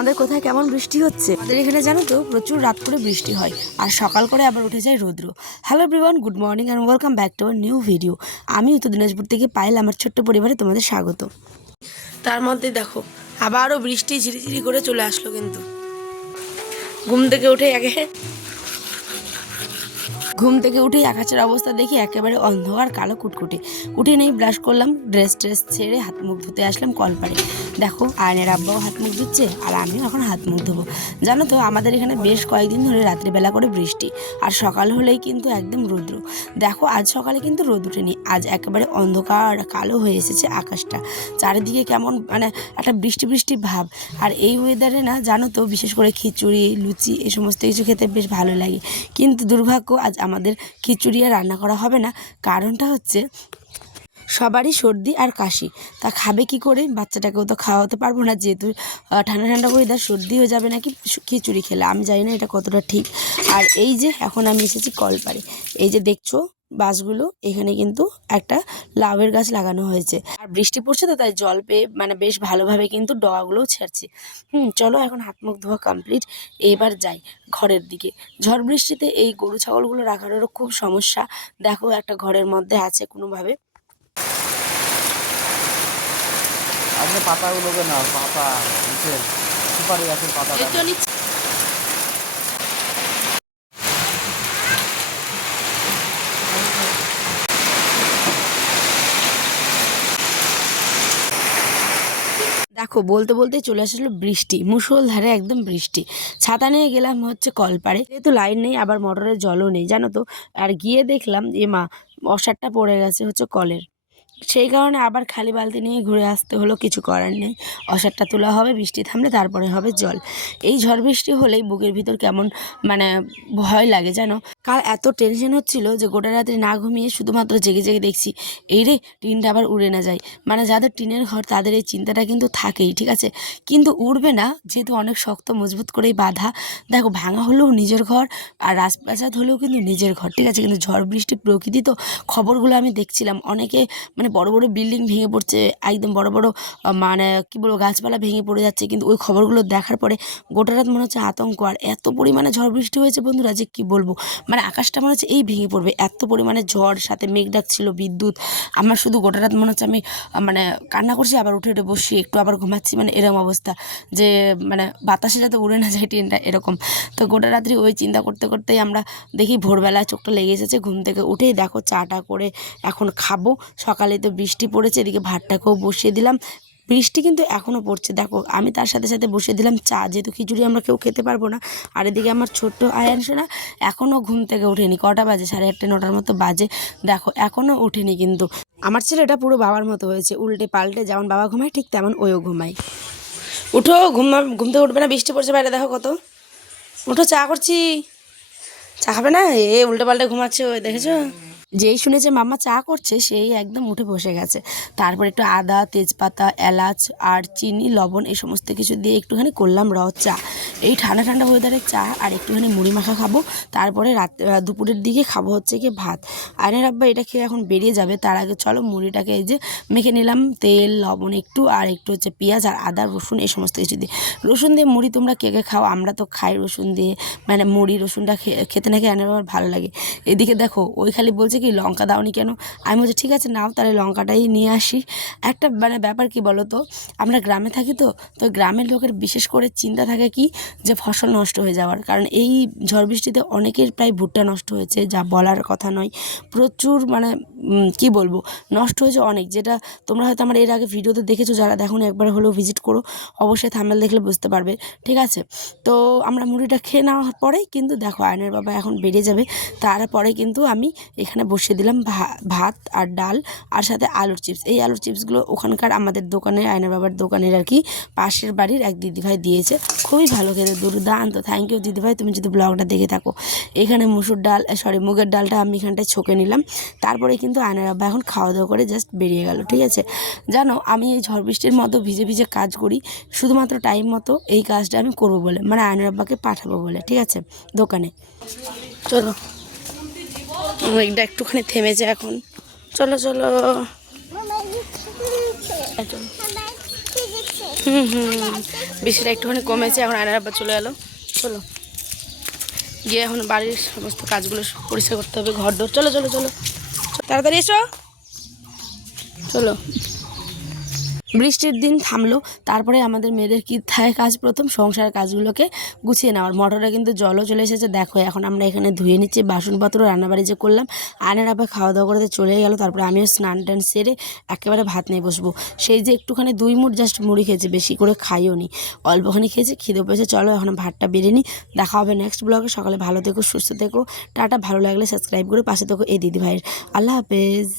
তোমাদের কোথায় কেমন বৃষ্টি হচ্ছে? আমাদের এখানে জানো তো প্রচুর রাত করে বৃষ্টি হয় আর সকাল করে আবার উঠে যায় রৌদ্র। Hello everyone, good morning and welcome back to our new video. আমি উত্তর দিনাজপুর থেকে পায়েল, আমার ছোট্ট পরিবারে তোমাদের স্বাগত। তার মধ্যে দেখো আবারও বৃষ্টি ঝিরিঝিরি করে চলে আসলো, কিন্তু ঘুম থেকে উঠেই আকাশের অবস্থা দেখি একেবারে অন্ধকার কালো কুটকুটে। উঠে নেই ব্রাশ করলাম, ড্রেস ছেড়ে হাত মুখ ধুতে আসলাম কলপাড়ে। দেখো আয়নের আব্বাও হাত মুখ ধুচ্ছে আর আমিও এখন হাত মুখ ধোবো। জানো তো আমাদের এখানে বেশ কয়েকদিন ধরে রাত্রিবেলা করে বৃষ্টি, আর সকাল হলেই কিন্তু একদম রৌদ্র। দেখো আজ সকালে কিন্তু রোদ উঠেনি, আজ একেবারে অন্ধকার কালো হয়ে এসেছে আকাশটা। চারিদিকে কেমন মানে একটা বৃষ্টি বৃষ্টি ভাব। আর এই ওয়েদারে না জানো তো বিশেষ করে খিচুড়ি, লুচি এই সমস্ত কিছু খেতে বেশ ভালো লাগে। কিন্তু দুর্ভাগ্য আজ আমাদের খিচুড়ি আর রান্না করা হবে না। কারণটা হচ্ছে সবারই সর্দি আর কাশি। তা খাবে কি করে? বাচ্চাটাকেও তো খাওয়াতে পারবো না, যেহেতু ঠান্ডা ঠান্ডা ওয়েদার, সর্দি হয়ে যাবে নাকি খিচুড়ি খেলে। আমি জানি না এটা কতটা ঠিক। আর এই যে এখন আমি এসেছি কলপাড়ে, এই যে দেখছো বাসগুলো, এখানে কিন্তু একটা লাউয়ের গাছ লাগানো হয়েছে। আর বৃষ্টি পড়ছে তো তাই জল পেয়ে মানে বেশ ভালোভাবে কিন্তু ডগাগুলোও ছাড়ছে। চলো এখন হাত মুখ ধোয়া কমপ্লিট, এবার যাই ঘরের দিকে। ঝড় বৃষ্টিতে এই গরু ছাগলগুলো রাখারও খুব সমস্যা। দেখো একটা ঘরের মধ্যে আছে কোনোভাবে। আপনি পাতাগুলোকে না, পাতা নিচের সুপারি গাছের পাতা দেখো বলতে বলতে চলে আসলো বৃষ্টি, মুষলধারে একদম বৃষ্টি। ছাতা নিয়ে গেলাম হচ্ছে কলপাড়ে, যেহেতু লাইন নেই আবার মোটরের জলও নেই জানো তো। আর গিয়ে দেখলাম মা অসারটা পড়ে গেছে হচ্ছে কলের, সেই কারণে আবার খালি বালতি নিয়ে ঘুরে আসতে হলো। কিছু করার নেই, অসারটা তোলা হবে, বৃষ্টি থামলে তারপরে হবে জল। এই ঝড় বৃষ্টি হলেই বুকের ভিতর কেমন মানে ভয় লাগে জানো। কাল এত টেনশন হচ্ছিল যে গোটা রাত্রি না ঘুমিয়ে শুধুমাত্র জেগে জেগে দেখছি এই রে টিনটা আবার উড়ে না যায়। মানে যাদের টিনের ঘর তাদের এই চিন্তাটা কিন্তু থাকেই, ঠিক আছে, কিন্তু উড়বে না যেহেতু অনেক শক্ত মজবুত করেই বাঁধা। দেখো ভাঙা হলেও নিজের ঘর, আর রাজপ্রাসাদ হলেও কিন্তু নিজের ঘর, ঠিক আছে। কিন্তু ঝড় বৃষ্টি প্রকৃতি তো, খবরগুলো আমি দেখছিলাম অনেকে মানে বড় বড় বিল্ডিং ভেঙে পড়ছে, একদম বড় বড় মানে কি বলবো গাছপালা ভেঙে পড়ে যাচ্ছে। কিন্তু ওই খবরগুলো দেখার পরে গোটা রাত মনে হচ্ছে আতঙ্ক। আর এত পরিমাণে ঝড় বৃষ্টি হয়েছে বন্ধুরা যে কি বলবো, মানে আকাশটা মনে হচ্ছে এই ভেঙে পড়বে, এত পরিমাণে ঝড়, সাথে মেঘ ডাকছিল, বিদ্যুৎ। আমার শুধু গোটা রাত মনে হচ্ছে আমি মানে কান্না করছি, আবার উঠে উঠে বসছি, একটু আবার ঘুমাচ্ছি, মানে এরকম অবস্থা যে মানে বাতাসে যাতে উড়ে না যায় ট্রেনটা, এরকম। তো গোটা রাত্রি ওই চিন্তা করতে করতেই আমরা দেখি ভোরবেলায় চোখটা লেগে এসেছে। ঘুম থেকে উঠেই দেখো চাটা করে এখন খাবো। সকালে তো বৃষ্টি পড়েছে, এদিকে ভাতটাকেও বসিয়ে দিলাম। বৃষ্টি কিন্তু এখনও পড়ছে, দেখো আমি তার সাথে সাথে বসিয়ে দিলাম চা, যেহেতু খিচুড়ি আমরা কেউ খেতে পারবো না। আর এদিকে আমার ছোট্ট আয়ান সোনা এখনও ঘুম থেকে ওঠেনি। কটা বাজে? 8:30 9টার মতো বাজে। দেখো এখনও ওঠেনি, কিন্তু আমার ছেলেটা পুরো বাবার মতো হয়েছে, উল্টে পাল্টে যেমন বাবা ঘুমায় ঠিক তেমন ওইও ঘুমায়। উঠো, ঘুম থেকে উঠবে না? বৃষ্টি পড়ছে বাইরে, দেখো কত। উঠো, চা করছি, চা খাবে না? উল্টে পাল্টে ঘুমাচ্ছে, ওই দেখেছো? যেই শুনেছে মাম্মা চা করছে সেই একদম উঠে বসে গেছে। তারপর একটু আদা, তেজপাতা, এলাচ আর চিনি, লবণ এই সমস্ত কিছু দিয়ে একটুখানি করলাম র চা। এই ঠান্ডা ঠান্ডা ওয়েদারের চা আর একটুখানি মুড়ি মাখা খাবো। তারপরে দুপুরের দিকে খাবো হচ্ছে কি ভাত। আয়নের আব্বা এটা খেয়ে এখন বেরিয়ে যাবে, তার আগে চলো মুড়িটাকে এই যে মেখে নিলাম, তেল লবণ একটু আর একটু হচ্ছে পেঁয়াজ আর আদা রসুন এই সমস্ত কিছু দিয়ে। রসুন দিয়ে মুড়ি তোমরা কে কে খাও? আমরা তো খাই রসুন দিয়ে, মানে মুড়ি রসুনটা খেতে নাকি আয়নের আবার ভালো লাগে। এদিকে দেখো ওই খালি বলছে কি লঙ্কা দাওনি কেন? আমি বলছি ঠিক আছে নাও, তাহলে লঙ্কাটাই নিয়ে আসি। একটা মানে ব্যাপার কি বলো তো, আমরা গ্রামে থাকি তো, তো গ্রামের লোকের বিশেষ করে চিন্তা থাকে কি যে ফসল নষ্ট হয়ে যাওয়ার। কারণ এই ঝড় বৃষ্টিতে অনেকের প্রায় ভুট্টা নষ্ট হয়েছে, যা বলার কথা নয়। প্রচুর মানে কি বলবো, নষ্ট হয়েছে অনেক, যেটা তোমরা হয়তো আমার এর আগে ভিডিওতে দেখেছো, যারা দেখুন একবার হলেও ভিজিট করো, অবশ্যই থাম্বনেল দেখলে বুঝতে পারবে, ঠিক আছে। তো আমরা মুড়িটা খেয়ে নেওয়ার পরেই কিন্তু দেখো আয়নের বাবা এখন বেরিয়ে যাবে। তারপরে কিন্তু আমি এখানে বসিয়ে দিলাম ভাত আর ডাল আর সাথে আলুর চিপস। এই আলুর চিপসগুলো ওখানকার আমাদের দোকানের, আয়নার বাবার দোকানের আর কি, পাশের বাড়ির এক দিদিভাই দিয়েছে, খুবই ভালো খেতে, দুর্দান্ত। থ্যাংক ইউ দিদিভাই, তুমি যদি ব্লগটা দেখে থাকো। এখানে মুগের ডালটা আমি এখানটায় ছকে নিলাম। তারপরে কিন্তু আয়নার বাবা এখন খাওয়া দাওয়া করে জাস্ট বেরিয়ে গেল, ঠিক আছে। জানো আমি এই ঝড় বৃষ্টির মতো ভিজে ভিজে কাজ করি শুধুমাত্র টাইম মতো এই কাজটা আমি করবো বলে, মানে আয়নার বাবাকে পাঠাবো বলে, ঠিক আছে, দোকানে। চলো মেঘটা একটুখানি থেমেছে এখন, চলো চলো। বৃষ্টিটা একটুখানি কমেছে, এখন আয়নার আব্বা চলে এলো। চলো গিয়ে এখন বাড়ির সমস্ত কাজগুলো পরিষ্কার করতে হবে, ঘর দোর। চলো চলো চলো তাড়াতাড়ি এসো, চলো। বৃষ্টির দিন থামলো, তারপরে আমাদের মেয়েদের কী থাকে কাজ, প্রথম সংসারের কাজগুলোকে গুছিয়ে নেওয়ার। মটরে কিন্তু জলও চলে এসেছে, দেখো এখন আমরা এখানে ধুয়ে নিচ্ছি বাসনপত্র। রান্নাবাড়ি যে করলাম, আয়নার আবার খাওয়া দাওয়া করতে চলে গেল। তারপরে আমিও স্নান টান সেরে একেবারে ভাত নিয়ে বসবো। সেই যে একটুখানি 2 মুঠ জাস্ট মুড়ি খেয়েছি, বেশি করে খাইও নি, অল্পখানি খেয়েছি, খিদে পেয়েছে। চলো এখন ভাতটা বেড়ে নিই। দেখা হবে নেক্সট ব্লগে। সকালে ভালো থেকো, সুস্থ থেকো, টাটা। ভালো লাগলে সাবস্ক্রাইব করে পাশে থেকো এই দিদি ভাইয়ের। আল্লাহ হাফেজ।